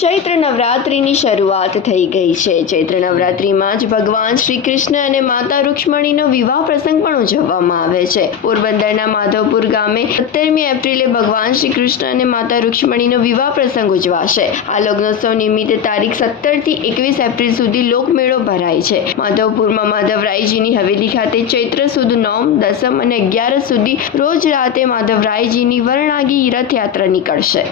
ચૈત્ર નવરાત્રિની શરૂઆત થઈ ગઈ છે. ચૈત્ર નવરાત્રિમાં જ ભગવાન શ્રી કૃષ્ણ અને માતા રૂક્ષ્મણીનો વિવાહ પ્રસંગ પણ ઉજવવામાં આવે છે. પોરબંદરના માધવપુર ગામે સત્તરમી એપ્રિલે ભગવાન શ્રી કૃષ્ણ અને માતા રૂક્ષ્મણીનો વિવાહ પ્રસંગ ઉજવાશે. આ લગ્નોત્સવ નિમિત્તે તારીખ સત્તરથી એકવીસ એપ્રિલ સુધી લોકમેળો ભરાય છે. માધવપુરમાં માધવરાયજીની હવેલી ખાતે ચૈત્ર સુદ નોમ, દસમ અને અગિયારસ સુધી રોજ રાતે માધવરાયજીની વરણાગી રથયાત્રા નીકળશે.